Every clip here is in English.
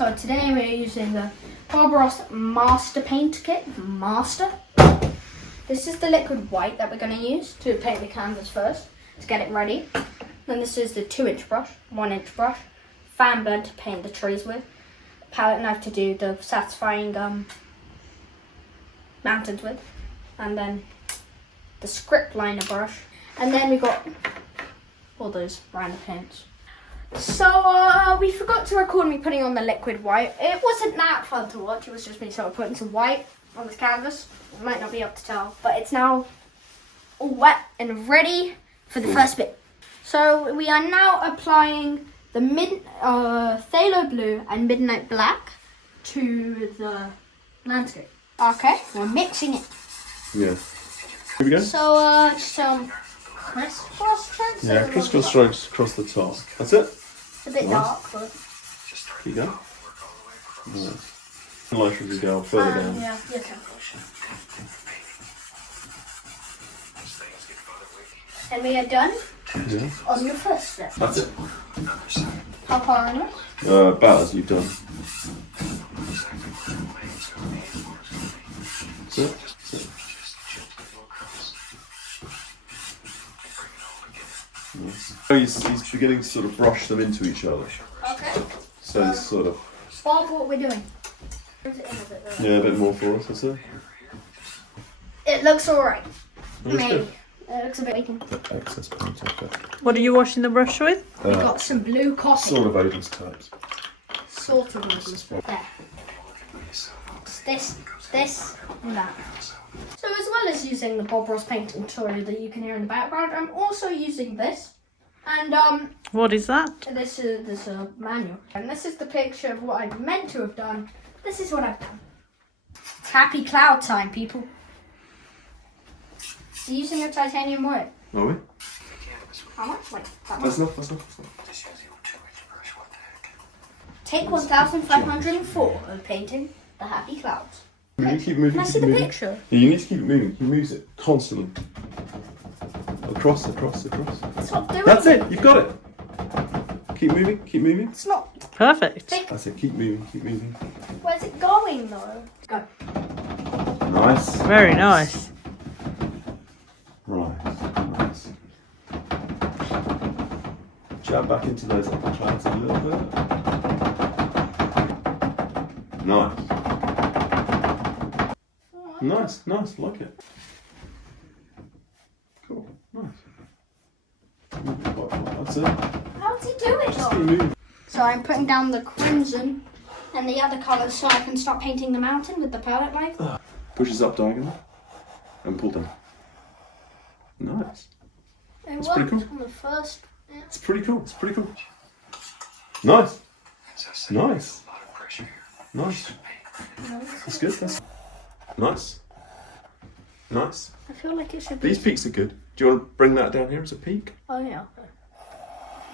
So today we're using the Bob Ross Master Paint Kit. This is the liquid white that we're going to use to paint the canvas first, to get it ready. Then this is the 2-inch brush, 1-inch brush, fan blend to paint the trees with, palette knife to do the satisfying mountains with, and then the script liner brush. And then we got all those random paints. So we forgot to record me putting on the liquid white. It wasn't that fun to watch. It was just me sort of putting some white on this canvas. You might not be able to tell, but it's now all wet and ready for the first bit. So we are now applying the phthalo blue and midnight black to the landscape. Okay, we're mixing it. Yeah. Here we go. So some crisscross strokes. Yeah, crisscross strokes across the top. That's it. It's a bit dark, but Keep going. Nice. Lighter as you go, further down. yeah, you can. And we are done Yeah. on your first step. That's it. How far in it? About as you've done. That's it. That's it. Nice. So he's beginning to sort of brush them into each other. Okay. So it's sort of, Bob, what we're doing? yeah, a bit more for us, that's it. It looks alright. Looks Maybe. good. It looks a bit weak. Excess paint, okay. What are you washing the brush with? We got some blue coffee. Sort of odorless types. Sort of odorless. There. This, and that. So as well as using the Bob Ross painting tutorial that you can hear in the background, I'm also using this. And What is that? this is a manual. And this is the picture of what I meant to have done. This is what I've done. Happy cloud time, people. So using a titanium white. Are we? How much? Wait, that That's much. enough, that's enough. Take 1,504 of painting the happy clouds. You keep moving, Can I keep see the moving. picture? Yeah, you need to keep it moving. You move it constantly. Across. It's not doing That's it, anything. you've got it. Keep moving. It's not. Perfect. That's it, keep moving. Where's it going though? Go. Nice. Very nice. Nice. Jab back into those upper clouds a little bit. Nice, like it. Cool, nice. That's it. How's he doing Keep though? moving. So I'm putting down the crimson and the other colours so I can start painting the mountain with the palette knife. Pushes up diagonally and pull down. It Nice. That's worked pretty cool. on the first. Yeah. It's pretty cool. Nice. That's good. That's nice. I feel like it should be. These peaks are good. Do you want to bring that down here as a peak? Oh yeah.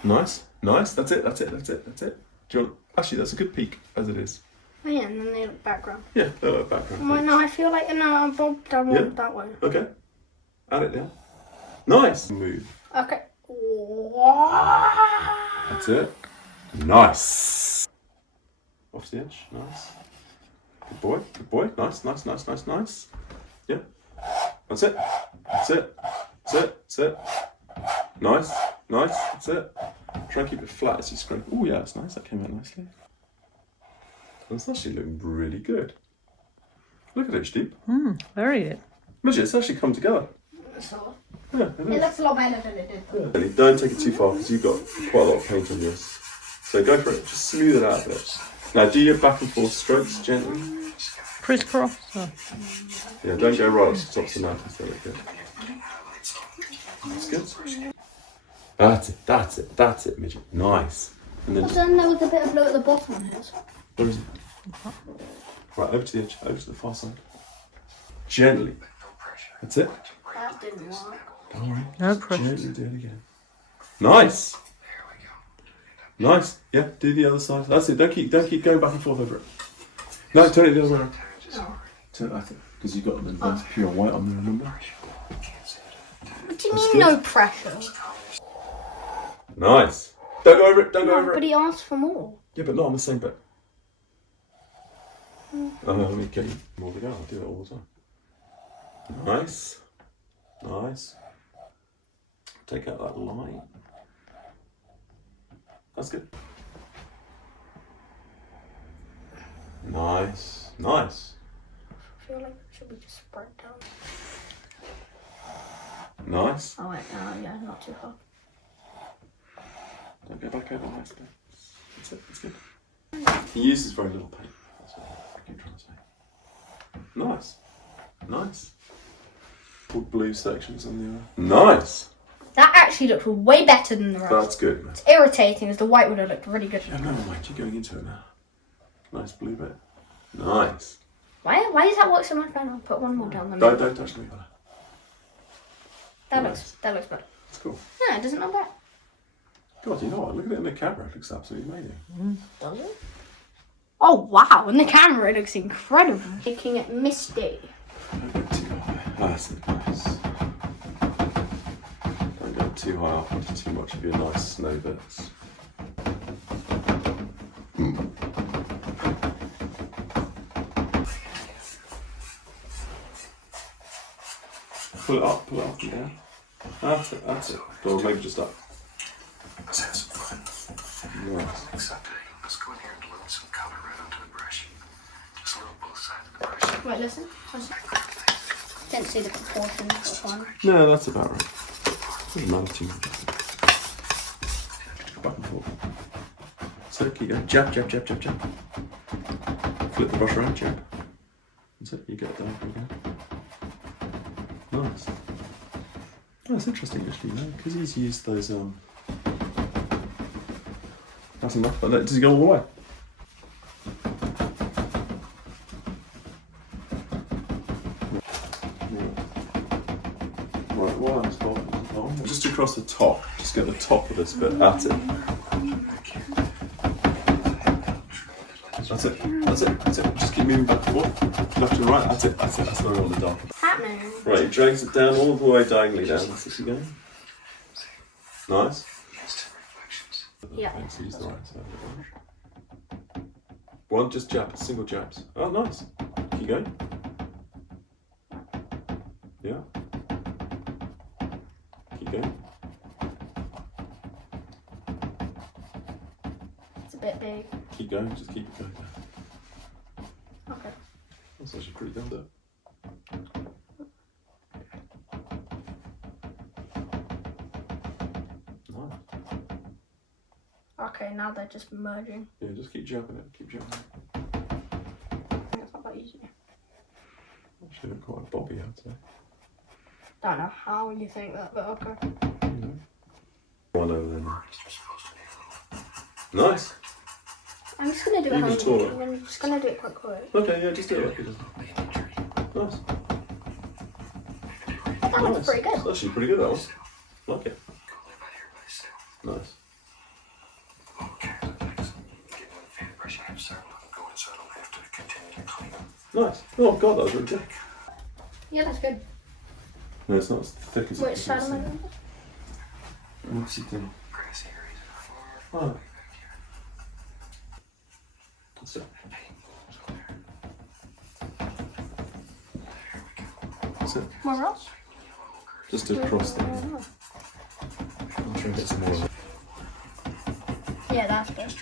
Nice. That's it. Do you want? Actually, that's a good peak as it is. Oh yeah, and then the background. Yeah, background. Well, no, I feel like Bob don't want it that way. Okay. Add it down. Nice. Move. Okay. That's it. Nice. Off the edge. Nice. Good boy. Nice. Yeah. That's it. Nice. That's it. Try and keep it flat as you scrape. Oh yeah, that's nice. That came out nicely. That's actually looking really good. Look at it, Steve. Very good. Imagine it's actually come together. So, Yeah, it looks a lot better than it did. Though. Yeah. Don't take it too far because you've got quite a lot of paint on yours. So go for it. Just smooth it out a bit. Now do your back and forth strokes gently. Crisscross. Oh. Yeah, don't go right up to the top of the mountain. There we go. That's good. That's it, midget. Nice. And then But then there was a bit of blue at the bottom of his. where is it? Right, over to the edge, over to the far side. Gently. That's it. That didn't work. Don't worry. No Just pressure. gently do it again. Nice. Yeah, do the other side. That's it. Don't keep going back and forth over it. No, turn it the other way around. Turn it because you've got the nice pure white on there, remember? What do you That's mean good. no pressure? Nice. Don't go over it. Don't go over But it. he asked for more. Yeah, but not on the same bit. Okay, more to go. I do it all the time. Nice. Nice. Take out that light. That's good. Nice. Nice. I feel like it should be just spread down. Nice. Oh wait, yeah, not too far. Don't go back over nice. That's it. That's good. He uses very little paint. That's what I keep trying to say. Nice. Nice. All blue sections on the other. Nice. That actually looked way better than the rest. That's good, man. It's irritating as the white would have looked really good. Yeah, never mind. You're going into it now. Nice blue bit. Nice. Why does that work so much better? I'll put one more down the Don't middle. touch me with that. That Nice. looks better. It's cool. No, it doesn't look bad. God, you know what? Look at it in the camera. It looks absolutely amazing. Does it? Oh wow, in the camera it looks incredible. Making it misty. Don't go too high. That's it. Nice. Don't go too high up into too much of your nice snow bits. Pull it up and down. That's it. Or maybe just up. Let's have some fun. Nice. Except, let's go in here and dilute some color right onto the brush. Just a little both sides of the brush. Wait, listen. Didn't see the proportions of one. No, that's about right. Doesn't matter too much. Back and forth. So keep going. Jab. Flip the brush around, jab. That's it. You get it down again. Nice. Oh, that's interesting actually, because he's used those. That's enough. But does he go all the way? Right, well, that's fine. Just across the top. Just get the top of this bit at it. That's it. Just keep moving back and forth. Left and right. That's it. That's where I want the dark. Happening. Right, he drags it down all the way diagonally down. That's it again. Nice. Yeah. Thanks, use the right side of the brush. One, just jab, single jabs. Oh, nice. Keep going. Yeah. Keep going. It's a bit big. Keep going, just keep it going. Okay. That's actually pretty good, though. Nice. Okay, now they're just merging. Yeah, just keep jabbing it, keep jabbing it. That's not that easy. Actually, look quite bobby, I'd say. Don't know how you think that, but okay. One over there now. Nice. I'm just gonna do it. Even taller. I'm just gonna do it quite quick. Okay, yeah, just do it like it is. Nice. That looks Nice. pretty good. It's actually pretty good, that one. Like it. Nice. Nice. Oh god, that was really good. Yeah, that's good. No, it's not as thick as Which side am I it doing? What's it doing? Oh. That's it. That's it. Where else? Just across there. I'm trying to get some more of it. Yeah, that's good.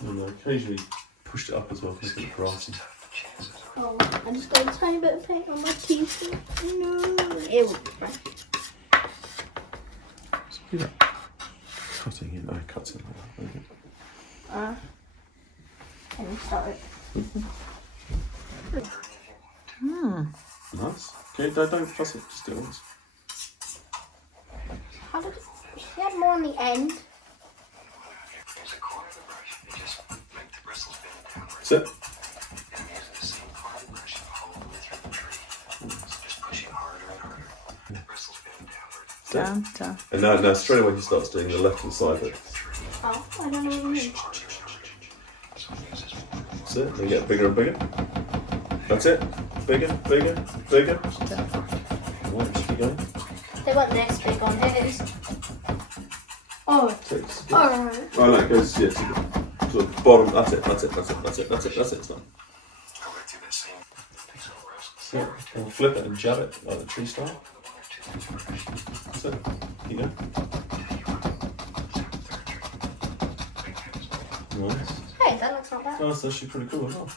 And occasionally pushed it up as well, making it grassy. Oh, I just got a tiny bit of paint on my t-shirt. No, it will be fine. See that? Cutting in, no, cuts in like that. Can you start it? Nice. Okay, don't fuss it, just do it once. How did it? He had more on the end. That's it. Down. And now straight away he starts doing the left hand side bit. Oh, I don't know what you mean. That's it, then get bigger and bigger. That's it. Bigger. Right, just keep going. They weren't this big on his. Oh, Takes. alright. Oh no, it goes, yeah, too good. sort of bottom. That's it. It's done. Go right through that same. So, and flip it and jab it like the tree style. So, you go. Nice. Hey, that looks not bad. Oh, that's actually pretty cool as well.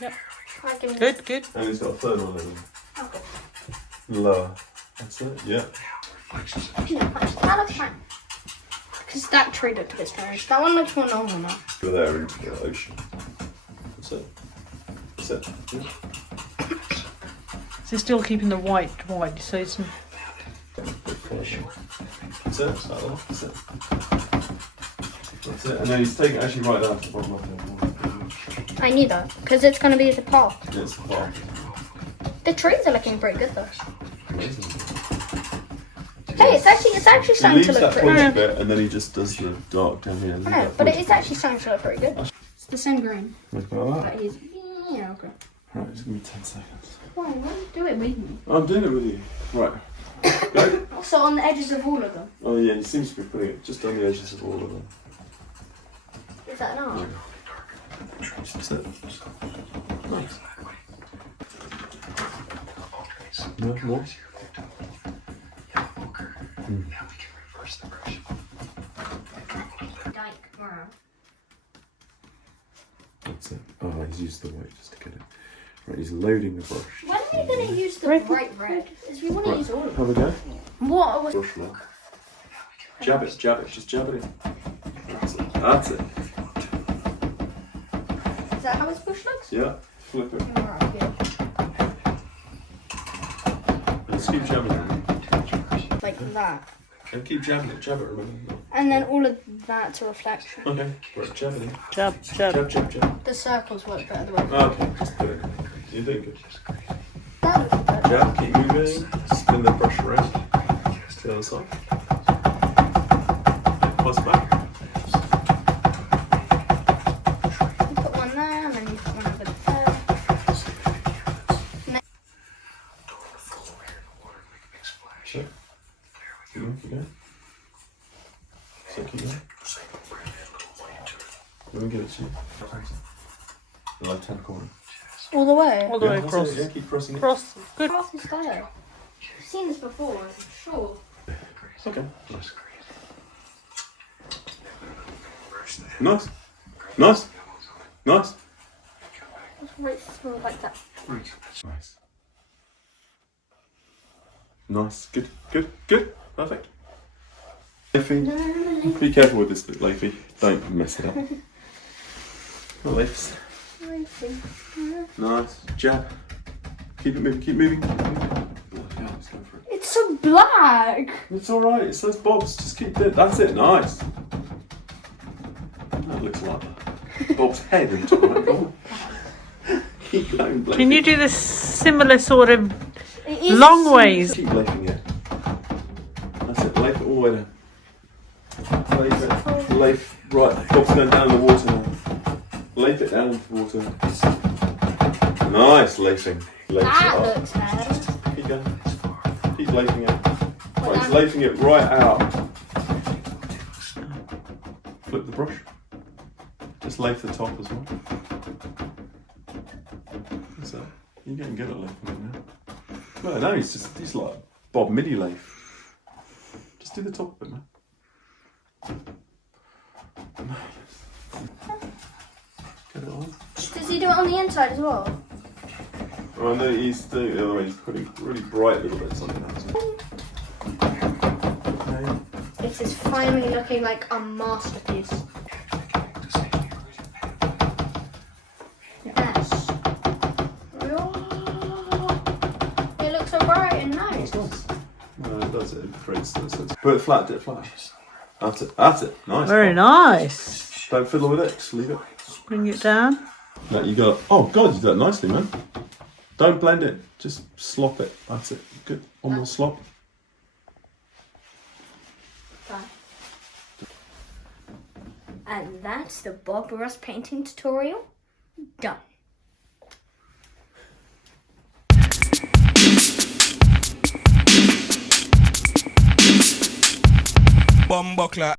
Yep. I can... Good, good. And he's got a third one in Okay. lower. That's it. Yeah. No, that looks fine. Because that tree looked a bit strange. That one looks more normal now. Go there into the ocean. That's it. That's it. Yeah. So still keeping the white, so it's... That's it. That's it. That's it. And then he's taking actually right down to the bottom of the I knew that. Because it's going to be the path. It's the bar. The trees are looking pretty good though. Amazing. Hey, it's actually He starting to leaves look that pretty pointy good. bit and then he just does the dark down here. I know, but it is actually starting to look pretty good. It's the same green. Look at that. But he's... Yeah, okay. Right, just give me 10 seconds. Why don't you do it with me? I'm doing it with you. Right. Go. So on the edges of all of them. Oh yeah, he seems to be putting it just on the edges of all of them. Is that enough? That's it. Nice. No more? Now we can reverse the brush. Dyke, Mara. That's it. Oh, he's used the white just to get it. Right, he's loading the brush. When are we going to use the bright red? Because we want to use all of them. Have a go. What was... Brush look. Jab it, just jab it in. That's it. Is that how his bush looks? Yeah, flip it. Alright, yeah. And just keep jabbing it. Like that. And keep jabbing it, remember? And then all of that to reflection. Okay, right, jab it in. Jab. Jab. The circles work better the way. Okay, just put it in. You're doing good. That looks better. Jab, keep moving. Spin the brush around. To the other side. Pass it back. You put one there and then you put one over there. Sure. Keep going. So keep going. Let me get it to you. The left hand corner. All the way? All the way that's across. it, yeah, keep pressing it. Cross. Good. Cross is there. I've seen this before, I'm sure. Okay. Nice. Nice. It's right through like that. Nice. Nice. Good. Perfect. Leafy. Be careful with this bit, Leafy. Don't mess it up. Lifts. Nice. Jab. Keep moving. Oh, yeah, let's go for it. It's so black! It's alright, it's those bobs. Just keep it. That's it. Nice. That looks like Bob's head into it. Keep going, Leafy. Can you do this similar sort of It is long ways? Keep lafing it. That's it. Lafe it all the way down. Lafe it. Lafe. Right. Bob's going down in the water now. Lafe it down into the water. Nice lacing. Lace That it up. looks nice. Keep going. Keep lafing it. Right, he's lafing it right out. Flip the brush. Just lafe the top as well. That's it. You're getting good at lafing it now. Well, no, he's like Bob Midi lafe. Just do the top of it, man. Get it on. Does he do it on the inside as well? Oh, no, he's doing it the other way. He's putting really bright little bits on it. Okay. This is finally looking like a masterpiece. Yes. Oh, it looks so bright and nice. That's nice. No, it does it. It creates those. Put it flat, dip flat. That's it. Nice. Very nice. Don't fiddle with it. Just leave it. Bring it down. No, you got. Oh God, you did that nicely, man. Don't blend it. Just slop it. That's it. Good. One more slop. Done. And that's the Bob Ross painting tutorial done. Bumbuckler.